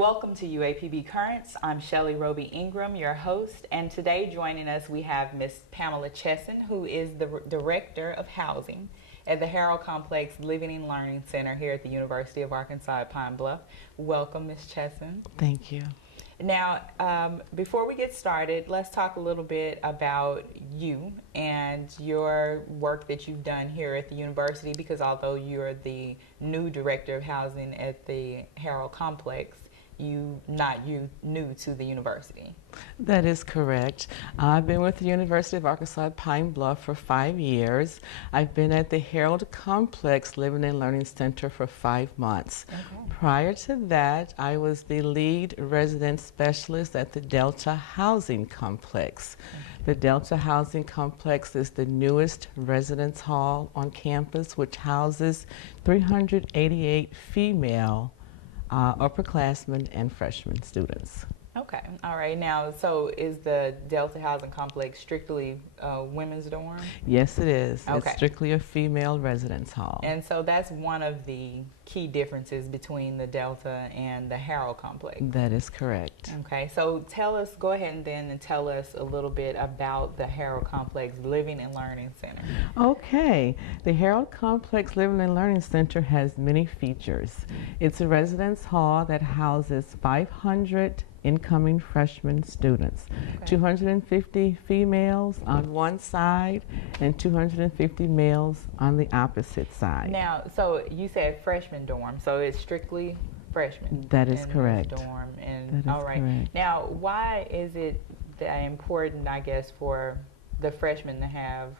Welcome to UAPB Currents. I'm Shelly Roby Ingram, your host, and today joining us we have Ms. Pamela Chesson, who is the Director of Housing at the Harrold Complex Living and Learning Center here at the University of Arkansas at Pine Bluff. Welcome, Ms. Chesson. Thank you. Now, before we get started, let's talk a little bit about you and your work that you've done here at the university, because although you're the new Director of Housing at the Harrold Complex, not new to the university. That is correct. I've been with the University of Arkansas at Pine Bluff for 5 years. I've been at the Harrold Complex Living and Learning Center for 5 months. Okay. Prior to that, I was the lead resident specialist at the Delta Housing Complex. Okay. The Delta Housing Complex is the newest residence hall on campus, which houses 388 female upperclassmen and freshman students. Okay, all right. Now, so is the Delta Housing Complex strictly women's dorm? Yes, it is. Okay. It's strictly a female residence hall. And so that's one of the key differences between the Delta and the Harrold Complex. That is correct. Okay, so go ahead and tell us a little bit about the Harrold Complex Living and Learning Center. Okay, the Harrold Complex Living and Learning Center has many features. It's a residence hall that houses 500 incoming freshman students, okay. 250 females on one side and 250 males on the opposite side. Now, so you said freshman dorm, so it's strictly freshmen. That is correct. Dorm, and that is all right. Correct. Now, why is it important, I guess, for the freshmen to have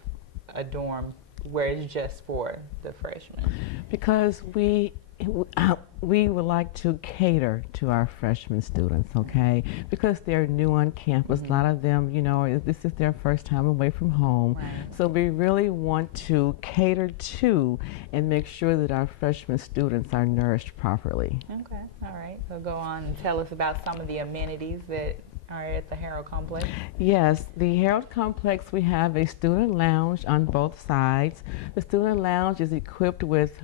a dorm where it's just for the freshmen? Because we would like to cater to our freshman students, okay? Because they're new on campus. Mm-hmm. A lot of them, you know, this is their first time away from home. Right. So we really want to cater to and make sure that our freshman students are nourished properly. Okay, all right. So go on and tell us about some of the amenities that are at the Harrold Complex. Yes, the Harrold Complex, we have a student lounge on both sides. The student lounge is equipped with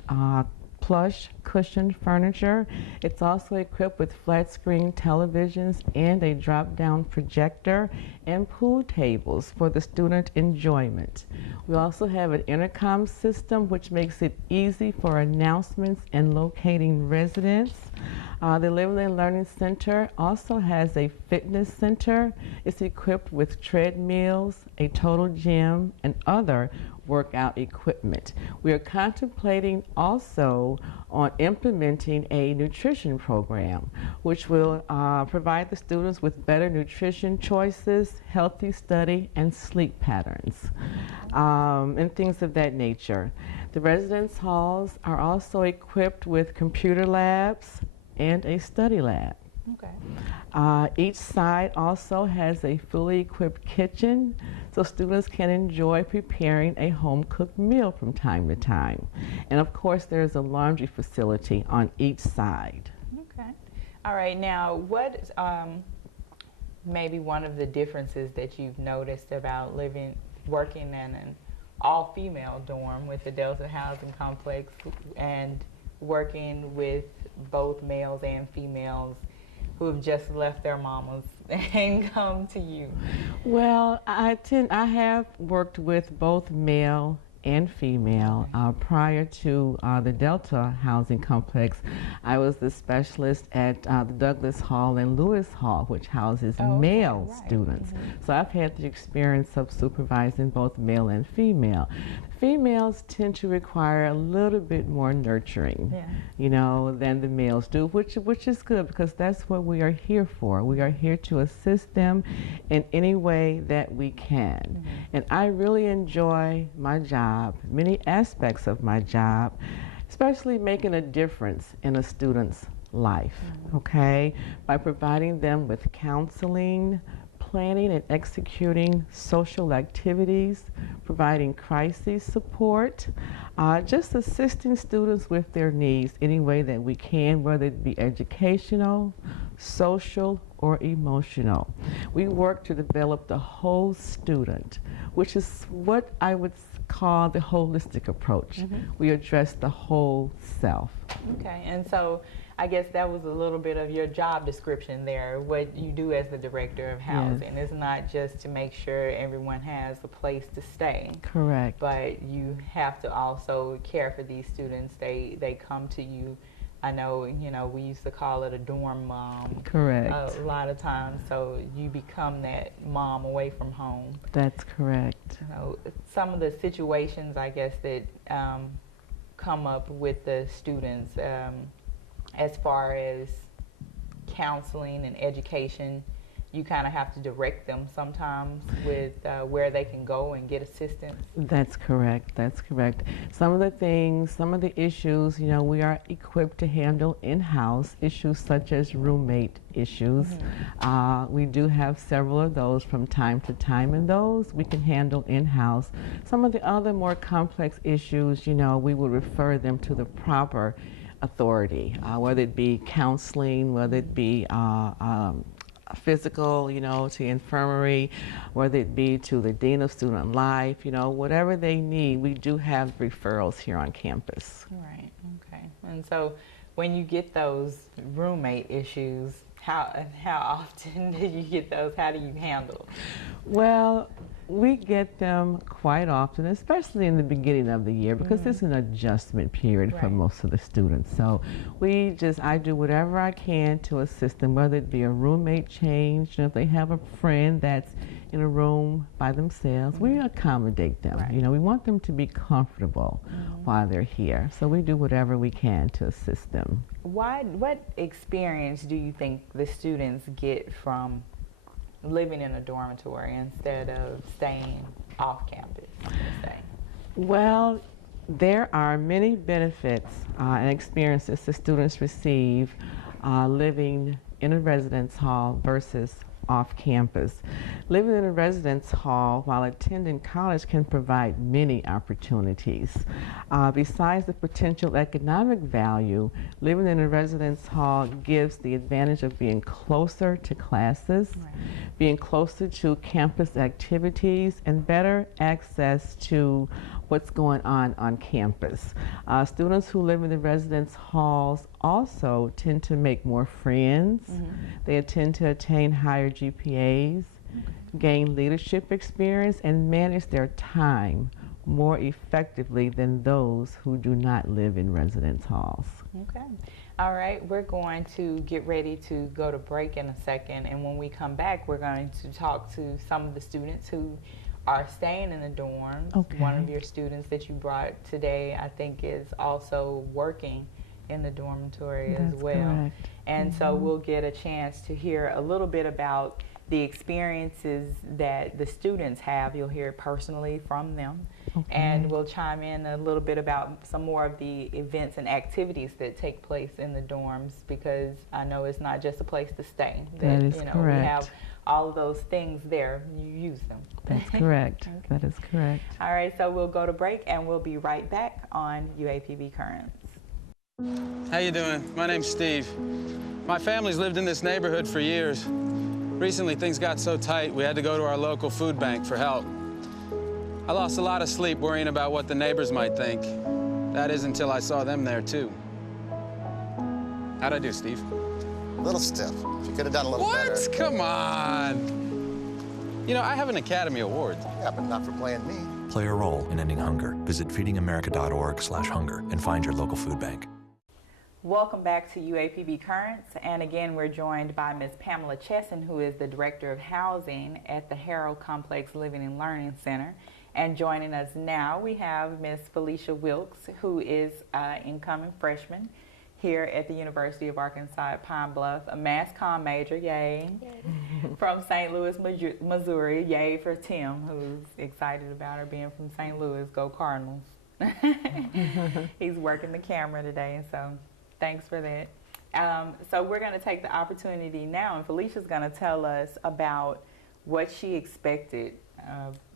plush cushioned furniture. It's also equipped with flat screen televisions and a drop-down projector and pool tables for the student enjoyment. We also have an intercom system which makes it easy for announcements and locating residents. The Living and Learning Center also has a fitness center. It's equipped with treadmills, a total gym, and other workout equipment. We are contemplating also on implementing a nutrition program which will provide the students with better nutrition choices, healthy study, and sleep patterns, and things of that nature. The residence halls are also equipped with computer labs and a study lab. Okay. Each side also has a fully equipped kitchen, so students can enjoy preparing a home-cooked meal from time to time. And of course, there's a laundry facility on each side. Okay. All right. Now, what maybe one of the differences that you've noticed about working in an all-female dorm with the Delta Housing Complex and working with both males and females who have just left their mamas and come to you? Well, I have worked with both male and female. Prior to the Delta Housing Complex, I was the specialist at the Douglas Hall and Lewis Hall, which houses male students. Mm-hmm. So I've had the experience of supervising both male and female. Females tend to require a little bit more nurturing, you know, than the males do, which is good because that's what we are here for. We are here to assist them in any way that we can. Mm-hmm. And I really enjoy my job, many aspects of my job, especially making a difference in a student's life, okay? By providing them with counseling, planning and executing social activities, providing crisis support, just assisting students with their needs any way that we can, whether it be educational, social, or emotional. We work to develop the whole student, which is what I would call the holistic approach. Mm-hmm. We address the whole self. Okay, and so I guess that was a little bit of your job description there, what you do as the director of housing. Yes. It's not just to make sure everyone has a place to stay. Correct. But you have to also care for these students. They come to you. I know, we used to call it a dorm mom. Correct. A lot of times, so you become that mom away from home. That's correct. Some of the situations, I guess, that come up with the students as far as counseling and education, you kind of have to direct them sometimes with where they can go and get assistance. That's correct. That's correct. Some of the things, some of the issues, we are equipped to handle in-house, issues such as roommate issues. We do have several of those from time to time, and those we can handle in-house. Some of the other more complex issues, we will refer them to the proper authority, whether it be counseling, whether it be physical, to infirmary, whether it be to the Dean of Student Life, whatever they need, we do have referrals here on campus. Right, okay. And so when you get those roommate issues, how often do you get those? How do you handle? Well, we get them quite often, especially in the beginning of the year, because it's an adjustment period for most of the students. So I do whatever I can to assist them, whether it be a roommate change, if they have a friend that's in a room by themselves, we accommodate them. We want them to be comfortable while they're here. So we do whatever we can to assist them. What experience do you think the students get from living in a dormitory instead of staying off campus? Well, there are many benefits and experiences the students receive living in a residence hall versus off campus. Living in a residence hall while attending college can provide many opportunities. Besides the potential economic value, living in a residence hall gives the advantage of being closer to classes, being closer to campus activities, and better access to what's going on campus. Students who live in the residence halls also tend to make more friends. They tend to attain higher GPAs, gain leadership experience, and manage their time more effectively than those who do not live in residence halls. Okay. All right, we're going to get ready to go to break in a second, and when we come back, we're going to talk to some of the students who are staying in the dorms. Okay. One of your students that you brought today, I think, is also working in the dormitory as well. Correct. And so we'll get a chance to hear a little bit about the experiences that the students have. You'll hear it personally from them. And we'll chime in a little bit about some more of the events and activities that take place in the dorms, because I know it's not just a place to stay. That is correct. We have all of those things there, you use them. That's correct. That is correct. All right, so we'll go to break and we'll be right back on UAPB Currents. How you doing? My name's Steve. My family's lived in this neighborhood for years. Recently, things got so tight, we had to go to our local food bank for help. I lost a lot of sleep worrying about what the neighbors might think. That is until I saw them there, too. How'd I do, Steve? A little stiff. You could have done a little better. What? Come on. I have an Academy Award. Yeah, but not for playing me. Play a role in ending hunger. Visit feedingamerica.org/hunger and find your local food bank. Welcome back to UAPB Currents, and again we're joined by Ms. Pamela Chesson, who is the Director of Housing at the Harrold Complex Living and Learning Center. And joining us now we have Ms. Felicia Wilkes, who is an incoming freshman here at the University of Arkansas at Pine Bluff, a Mass Comm major, yay, from St. Louis, Missouri, yay for Tim, who's excited about her being from St. Louis. Go Cardinals. He's working the camera today, so thanks for that. So we're going to take the opportunity now, and Felicia's going to tell us about what she expected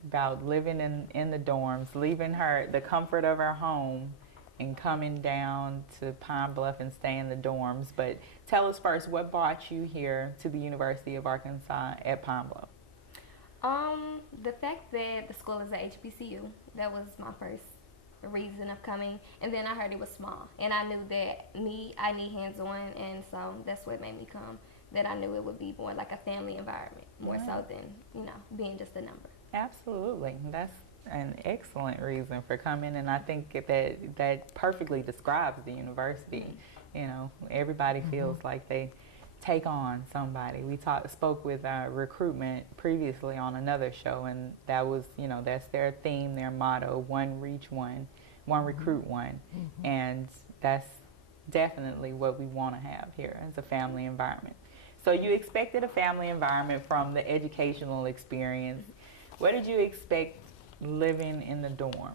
about living in the dorms, leaving the comfort of her home and coming down to Pine Bluff and staying in the dorms. But tell us first, what brought you here to the University of Arkansas at Pine Bluff? The fact that the school is at HBCU, that was my first reason of coming. And then I heard it was small, and I knew that I need hands-on, and so that's what made me come. That I knew it would be more like a family environment, more so than being just a number. Absolutely, that's an excellent reason for coming, and I think that perfectly describes the university. You know, everybody feels like they take on somebody. We spoke with recruitment previously on another show, and that was, that's their theme, their motto: one reach one, one recruit one, and that's definitely what we want to have here as a family environment. So you expected a family environment from the educational experience. What did you expect living in the dorm?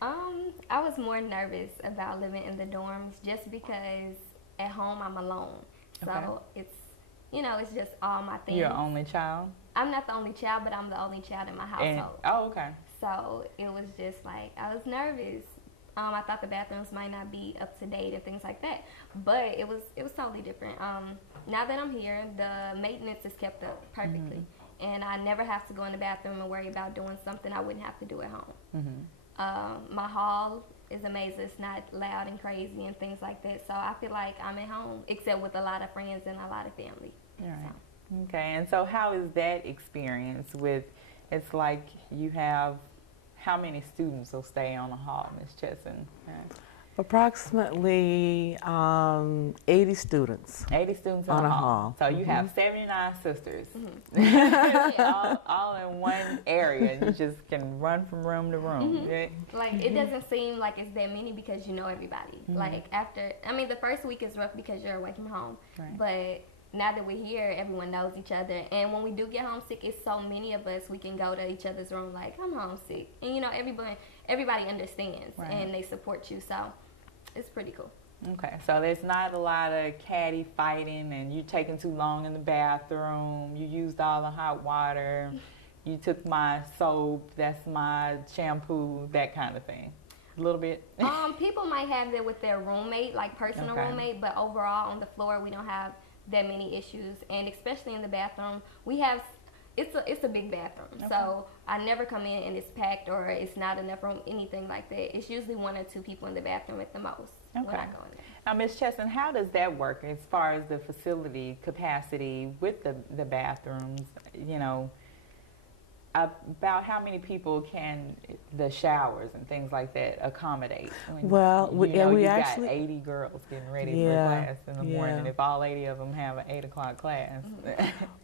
I was more nervous about living in the dorms just because at home I'm alone. So it's, it's just all my things. You're only child? I'm not the only child, but I'm the only child in my household. Okay. So it was just like, I was nervous. I thought the bathrooms might not be up to date and things like that, but it was totally different. Now that I'm here, the maintenance is kept up perfectly, and I never have to go in the bathroom and worry about doing something I wouldn't have to do at home. My hall is amazing. It's not loud and crazy and things like that, so I feel like I'm at home, except with a lot of friends and a lot of family. All right. So. Okay, and so how is that experience with, it's like you have, how many students will stay on the hall, Ms. Chesson? Approximately 80 students. 80 students on a hall. So you have 79 sisters, all in one area, and you just can run from room to room. Right? Like, it doesn't seem like it's that many because you know everybody. Like, the first week is rough because you're away from home, but now that we're here, everyone knows each other. And when we do get homesick, it's so many of us, we can go to each other's room like, I'm homesick. And, everybody understands and they support you. So it's pretty cool. Okay, so there's not a lot of catty fighting and you taking too long in the bathroom. You used all the hot water. You took my soap. That's my shampoo, that kind of thing. A little bit. People might have that with their roommate, like personal roommate, but overall on the floor, we don't have that many issues, and especially in the bathroom, we have, it's a big bathroom, so I never come in and it's packed or it's not enough room, anything like that. It's usually 1 or 2 people in the bathroom at the most when I go in there. Now, Ms. Chesson, how does that work as far as the facility capacity with the bathrooms? About how many people can the showers and things like that accommodate? Well, we actually got 80 girls getting ready for class in the morning. If all 80 of them have an 8 o'clock class.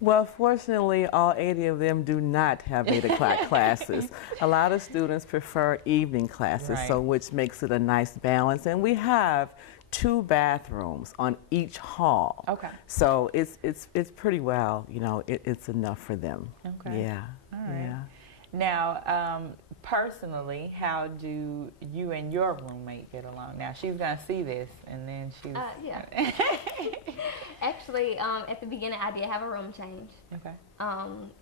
Well, fortunately, all 80 of them do not have 8 o'clock classes. A lot of students prefer evening classes, so which makes it a nice balance. And we have 2 bathrooms on each hall. Okay. So it's pretty well, it's enough for them. Okay. Yeah. All right. Yeah. Now, personally, how do you and your roommate get along? Now, she's gonna see this, and then she's. Yeah. Actually, at the beginning, I did have a room change. Okay.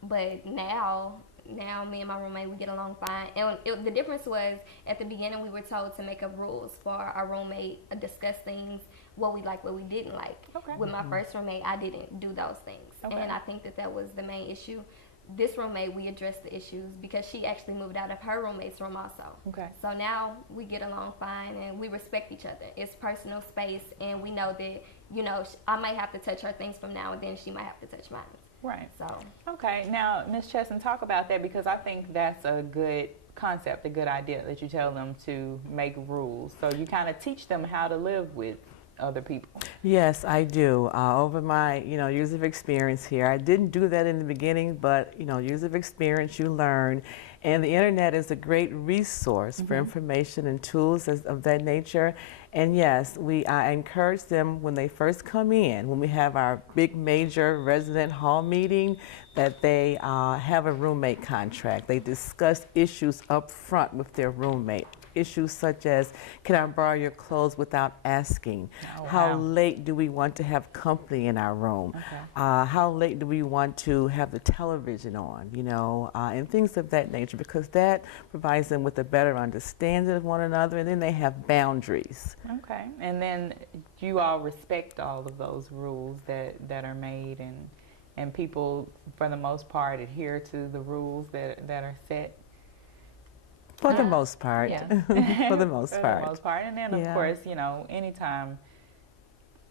But now me and my roommate, we get along fine. And the difference was, at the beginning, we were told to make up rules for our roommate, discuss things, what we liked, what we didn't like. Okay. With my first roommate, I didn't do those things. Okay. And I think that was the main issue. This roommate, we addressed the issues because she actually moved out of her roommate's room also. Okay. So now we get along fine and we respect each other. It's personal space, and we know that, I might have to touch her things from now and then. She might have to touch mine. Right. So. Okay. Now, Ms. Chesson, talk about that, because I think that's a good concept, a good idea that you tell them to make rules. So you kind of teach them how to live with other people. Yes, I do. Over my, years of experience here, I didn't do that in the beginning, but, years of experience, you learn. And the internet is a great resource for information and tools of that nature. And yes, I encourage them when they first come in, when we have our big major resident hall meeting, that they have a roommate contract. They discuss issues up front with their roommate. Issues such as, can I borrow your clothes without asking? Oh, wow. How late do we want to have company in our room? Okay. How late do we want to have the television on? And things of that nature, because that provides them with a better understanding of one another, and then they have boundaries. Okay, and then you all respect all of those rules that are made, and people, for the most part, adhere to the rules that are set? For the most part. Yeah. For the most part. For the most part. And then, of Yeah. course, you know, anytime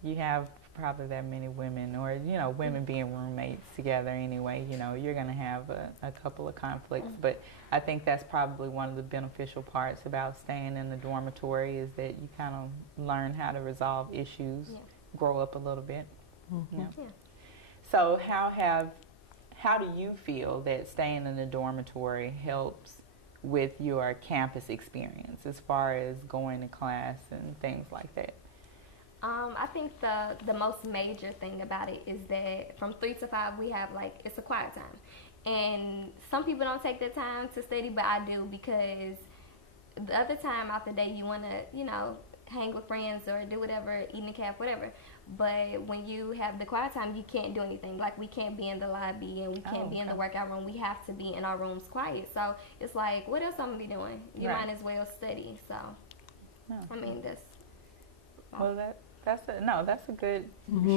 you have probably that many women or, you know, women being roommates together anyway, you know, you're going to have a couple of conflicts. But I think that's probably one of the beneficial parts about staying in the dormitory is that you kind of learn how to resolve issues, grow up a little bit. Yeah. So how do you feel that staying in the dormitory helps with your campus experience as far as going to class and things like that? I think the most major thing about it is that from 3 to 5 we have it's a quiet time, and some people don't take the time to study, but I do, because the other time out the day you want to hang with friends or do whatever, eat in the caf, whatever. But when you have the quiet time, you can't do anything. Like, we can't be in the lobby and we can't be in the workout room. We have to be in our rooms quiet. So it's like, what else I'm gonna be doing? You might as well study. So I mean, well, that's a good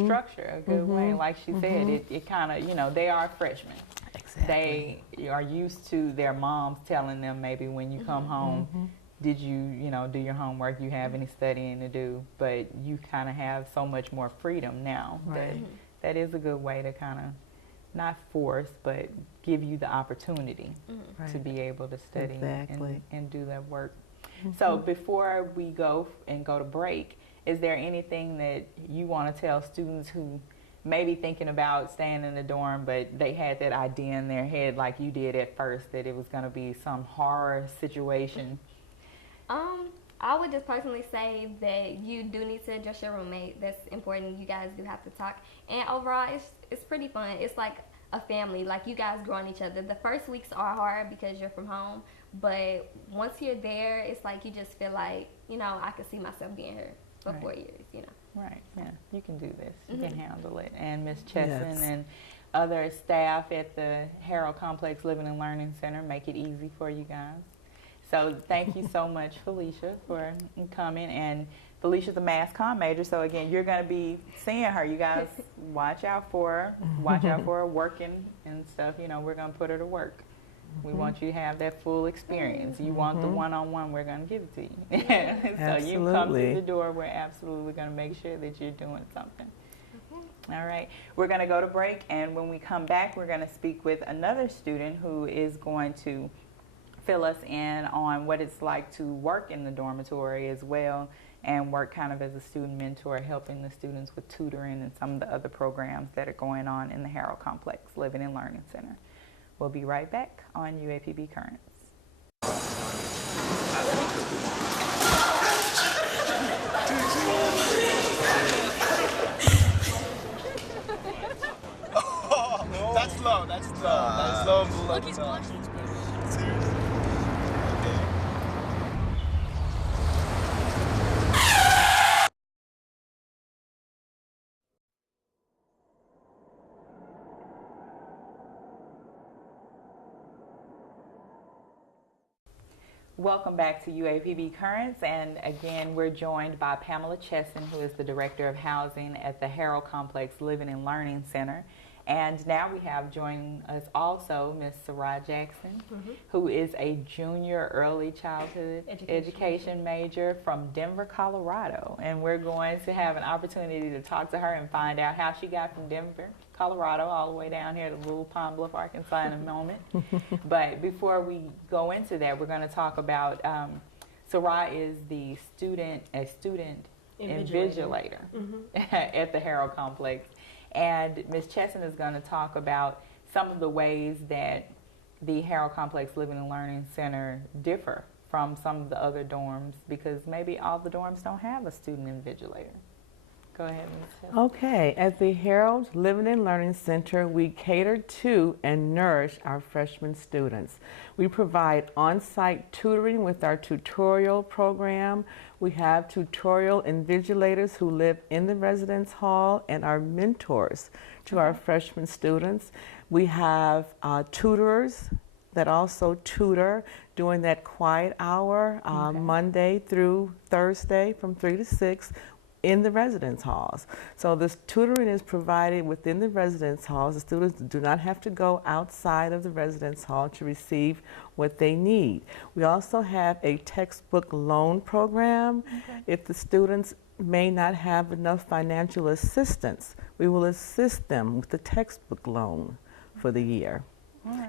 structure, a good way. Like she said, it kind of, they are freshmen. Exactly. They are used to their moms telling them maybe when you come home, did you, do your homework, you have any studying to do, but you kind of have so much more freedom now. Right. That is a good way to kind of not force, but give you the opportunity to be able to study and do that work. So before we go to break, is there anything that you want to tell students who may be thinking about staying in the dorm, but they had that idea in their head like you did at first, that it was going to be some horror situation? I would just personally say that you do need to adjust your roommate. That's important. You guys do have to talk. And overall, it's pretty fun. It's like a family. Like, you guys grow on each other. The first weeks are hard because you're from home, but once you're there, it's like you just feel like, I could see myself being here for 4 years, Right, yeah, you can do this. You can handle it. And Ms. Chesson and other staff at the Harrold Complex Living and Learning Center make it easy for you guys. So thank you so much, Felicia, for coming. And Felicia's a mass comm major, so again, you're going to be seeing her. You guys watch out for her. Watch out for her working and stuff. We're going to put her to work. We want you to have that full experience. You want the one-on-one, we're going to give it to you. So you come through the door, we're absolutely going to make sure that you're doing something. All right. We're going to go to break, and when we come back, we're going to speak with another student who is going to fill us in on what it's like to work in the dormitory as well, and work kind of as a student mentor, helping the students with tutoring and some of the other programs that are going on in the Harrold Complex Living and Learning Center. We'll be right back on UAPB Currents. That's low. That's low. Look, he's blushing. Seriously? Welcome back to UAPB Currents, and again we're joined by Pamela Chesson, who is the Director of Housing at the Harrold Complex Living and Learning Center. And now we have joining us also Ms. Sarah Jackson, who is a junior early childhood education major from Denver, Colorado. And we're going to have an opportunity to talk to her and find out how she got from Denver, Colorado, all the way down here to Little Pond Bluff, Arkansas in a moment. But before we go into that, we're going to talk about, Sarah is the student invigilator at the Harrold Complex. And Ms. Chesson is going to talk about some of the ways that the Harrold Complex Living and Learning Center differ from some of the other dorms, because maybe all the dorms don't have a student invigilator. Go ahead, Ms. Chesson. Okay, at the Harrold Living and Learning Center, we cater to and nourish our freshman students. We provide on-site tutoring with our tutorial program. We have tutorial invigilators who live in the residence hall and are mentors to our freshman students. We have tutors that also tutor during that quiet hour, Monday through Thursday from 3 to 6. in the residence halls. So this tutoring is provided within the residence halls. The students do not have to go outside of the residence hall to receive what they need. We also have a textbook loan program. If the students may not have enough financial assistance, we will assist them with the textbook loan for the year.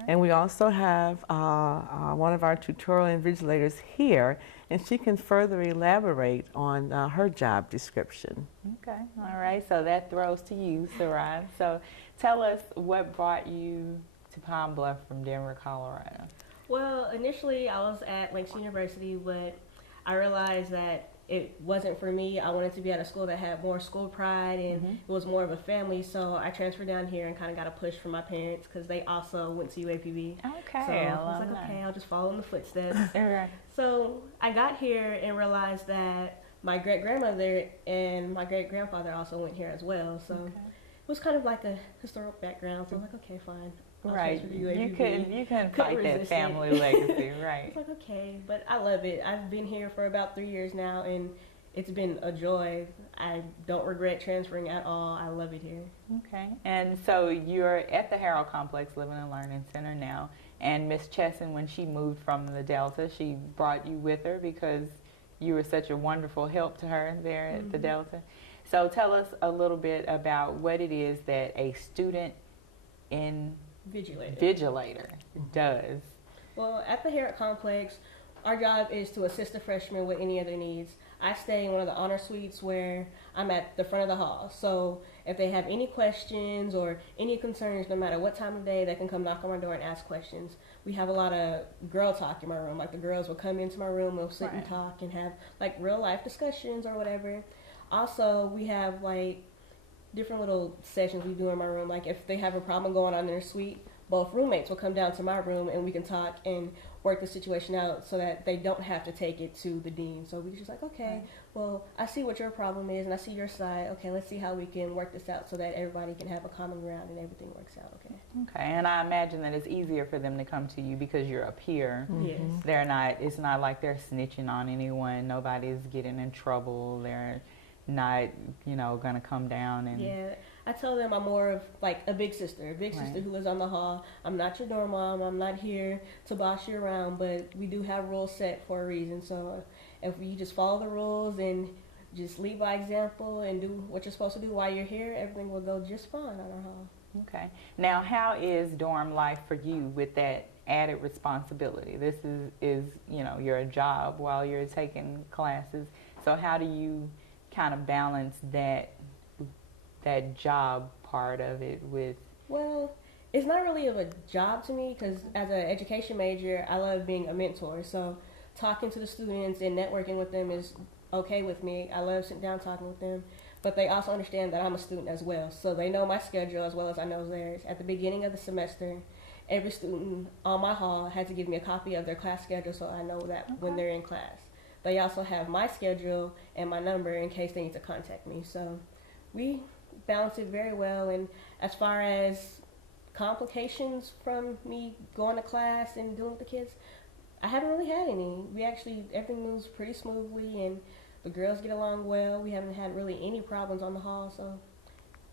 And we also have one of our tutorial invigilators here, and she can further elaborate on her job description. Okay, all right, so that throws to you, Sarai. So tell us what brought you to Pine Bluff from Denver, Colorado. Well, initially I was at Langston University, but I realized that it wasn't for me. I wanted to be at a school that had more school pride and it was more of a family, so I transferred down here and kind of got a push from my parents because they also went to UAPB. Okay, so I was like, okay, I'll just follow in the footsteps. Right. So I got here and realized that my great-grandmother and my great-grandfather also went here as well, so it was kind of like a historic background, so I was like, okay, fine. Right, you couldn't fight that family legacy, right? It's like, okay, but I love it. I've been here for about 3 years now, and it's been a joy. I don't regret transferring at all. I love it here. Okay, and so you're at the Harrold Complex Living and Learning Center now, and Miss Chesson, when she moved from the Delta, she brought you with her because you were such a wonderful help to her there at the Delta. So tell us a little bit about what it is that a student Vigilator does. Well, at the Harrold Complex, our job is to assist the freshmen with any of their needs. I stay in one of the honor suites where I'm at the front of the hall. So if they have any questions or any concerns, no matter what time of day, they can come knock on my door and ask questions. We have a lot of girl talk in my room. Like the girls will come into my room, we'll sit and talk and have like real life discussions or whatever. Also, we have like different little sessions we do in my room. Like if they have a problem going on in their suite, both roommates will come down to my room and we can talk and work the situation out so that they don't have to take it to the dean. So we're just like, okay, well, I see what your problem is and I see your side. Okay, let's see how we can work this out so that everybody can have a common ground and everything works out. Okay. Okay, and I imagine that it's easier for them to come to you because you're a peer. Yes. It's not like they're snitching on anyone. Nobody's getting in trouble. They're not, going to come down and... Yeah, I tell them I'm more of like a big sister who lives on the hall. I'm not your dorm mom. I'm not here to boss you around, but we do have rules set for a reason. So if you just follow the rules and just lead by example and do what you're supposed to do while you're here, everything will go just fine on our hall. Okay. Now, how is dorm life for you with that added responsibility? This is your job while you're taking classes. So how do you kind of balance that job part of it with? Well, it's not really of a job to me because as an education major, I love being a mentor. So talking to the students and networking with them is okay with me. I love sitting down talking with them. But they also understand that I'm a student as well. So they know my schedule as well as I know theirs. At the beginning of the semester, every student on my hall had to give me a copy of their class schedule so I know that when they're in class. They also have my schedule and my number in case they need to contact me. So we balance it very well. And as far as complications from me going to class and dealing with the kids, I haven't really had any. Everything moves pretty smoothly and the girls get along well. We haven't had really any problems on the hall, so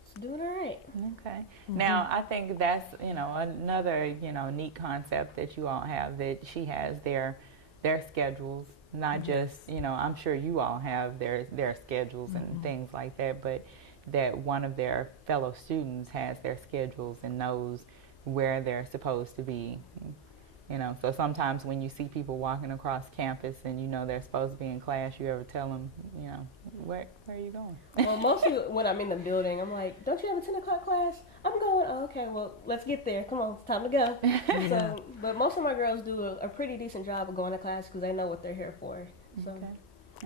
it's doing all right. Okay. Now, I think that's, another, neat concept that you all have, that she has their schedules, not just, I'm sure you all have their schedules and things like that, but that one of their fellow students has their schedules and knows where they're supposed to be. So sometimes when you see people walking across campus and they're supposed to be in class, you ever tell them, where are you going? Well, mostly when I'm in the building, I'm like, don't you have a 10 o'clock class? I'm going. Oh, okay, well, let's get there. Come on, it's time to go. So, but most of my girls do a pretty decent job of going to class because they know what they're here for. So. Okay.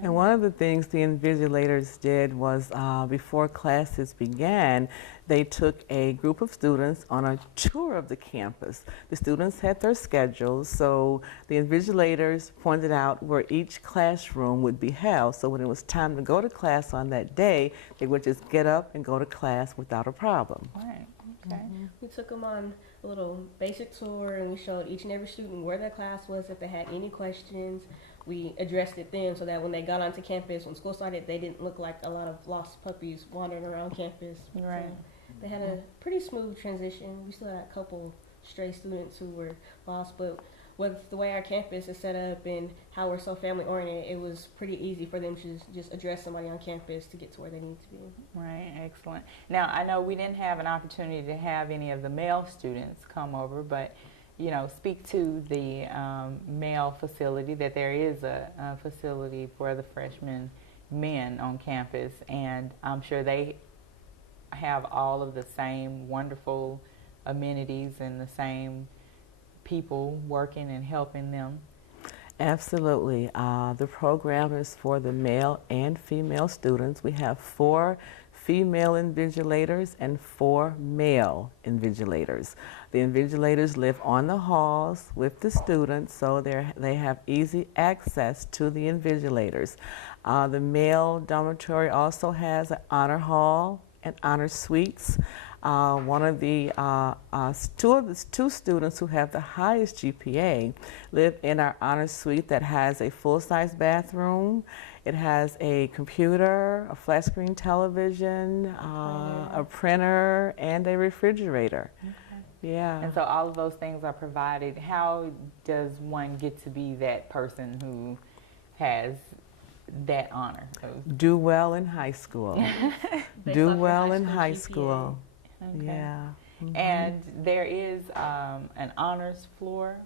And one of the things the invigilators did was before classes began, they took a group of students on a tour of the campus. The students had their schedules, so the invigilators pointed out where each classroom would be held. So when it was time to go to class on that day, they would just get up and go to class without a problem. All right. Okay. We took them on a little basic tour and we showed each and every student where their class was, if they had any questions. we addressed it then so that when they got onto campus, when school started, they didn't look like a lot of lost puppies wandering around campus. Right. So they had a pretty smooth transition. We still had a couple stray students who were lost, but with the way our campus is set up and how we're so family oriented, it was pretty easy for them to just address somebody on campus to get to where they need to be. Right, excellent. Now, I know we didn't have an opportunity to have any of the male students come over, but you know, speak to the male facility, that there is a facility for the freshman men on campus, and I'm sure they have all of the same wonderful amenities and the same people working and helping them. Absolutely. The program is for the male and female students. We have 4 female invigilators and 4 male invigilators. The invigilators live on the halls with the students, so they have easy access to the invigilators. The male dormitory also has an honor hall and honor suites. One of the two students who have the highest GPA live in our honor suite that has a full-size bathroom. It has a computer, a flat screen television, a printer, and a refrigerator. Okay. Yeah. And so all of those things are provided. How does one get to be that person who has that honor? Do well in high school. Do well in high school. Okay. Yeah. Mm-hmm. And there is an honors floor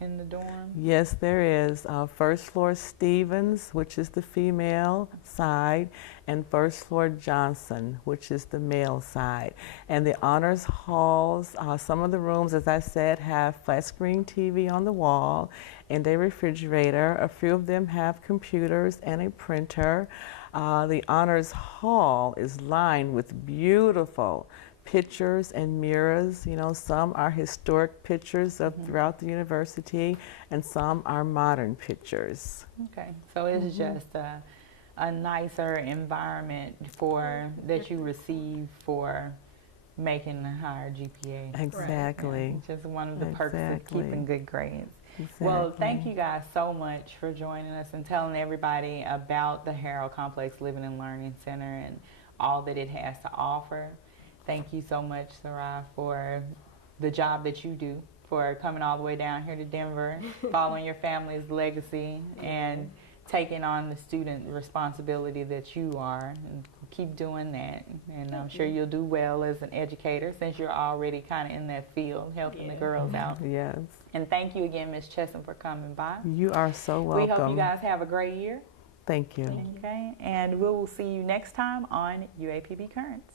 in the dorm? Yes, there is. First floor Stevens, which is the female side, and first floor Johnson, which is the male side. And the honors halls, some of the rooms, as I said, have flat screen TV on the wall and a refrigerator. A few of them have computers and a printer. The honors hall is lined with beautiful pictures and mirrors. You know, some are historic pictures of throughout the university, and some are modern pictures. Okay, so it's just a nicer environment that you receive for making a higher GPA. Exactly. Yeah, just one of the perks of keeping good grades. Exactly. Well, thank you guys so much for joining us and telling everybody about the Harrold Complex Living and Learning Center and all that it has to offer. Thank you so much, Sarai, for the job that you do, for coming all the way down here to Denver, following your family's legacy, and taking on the student responsibility that you are. And keep doing that. And I'm sure you'll do well as an educator, since you're already kind of in that field, helping the girls out. Yes. And thank you again, Ms. Chesson, for coming by. You are so welcome. We hope you guys have a great year. Thank you. Okay, and we will see you next time on UAPB Currents.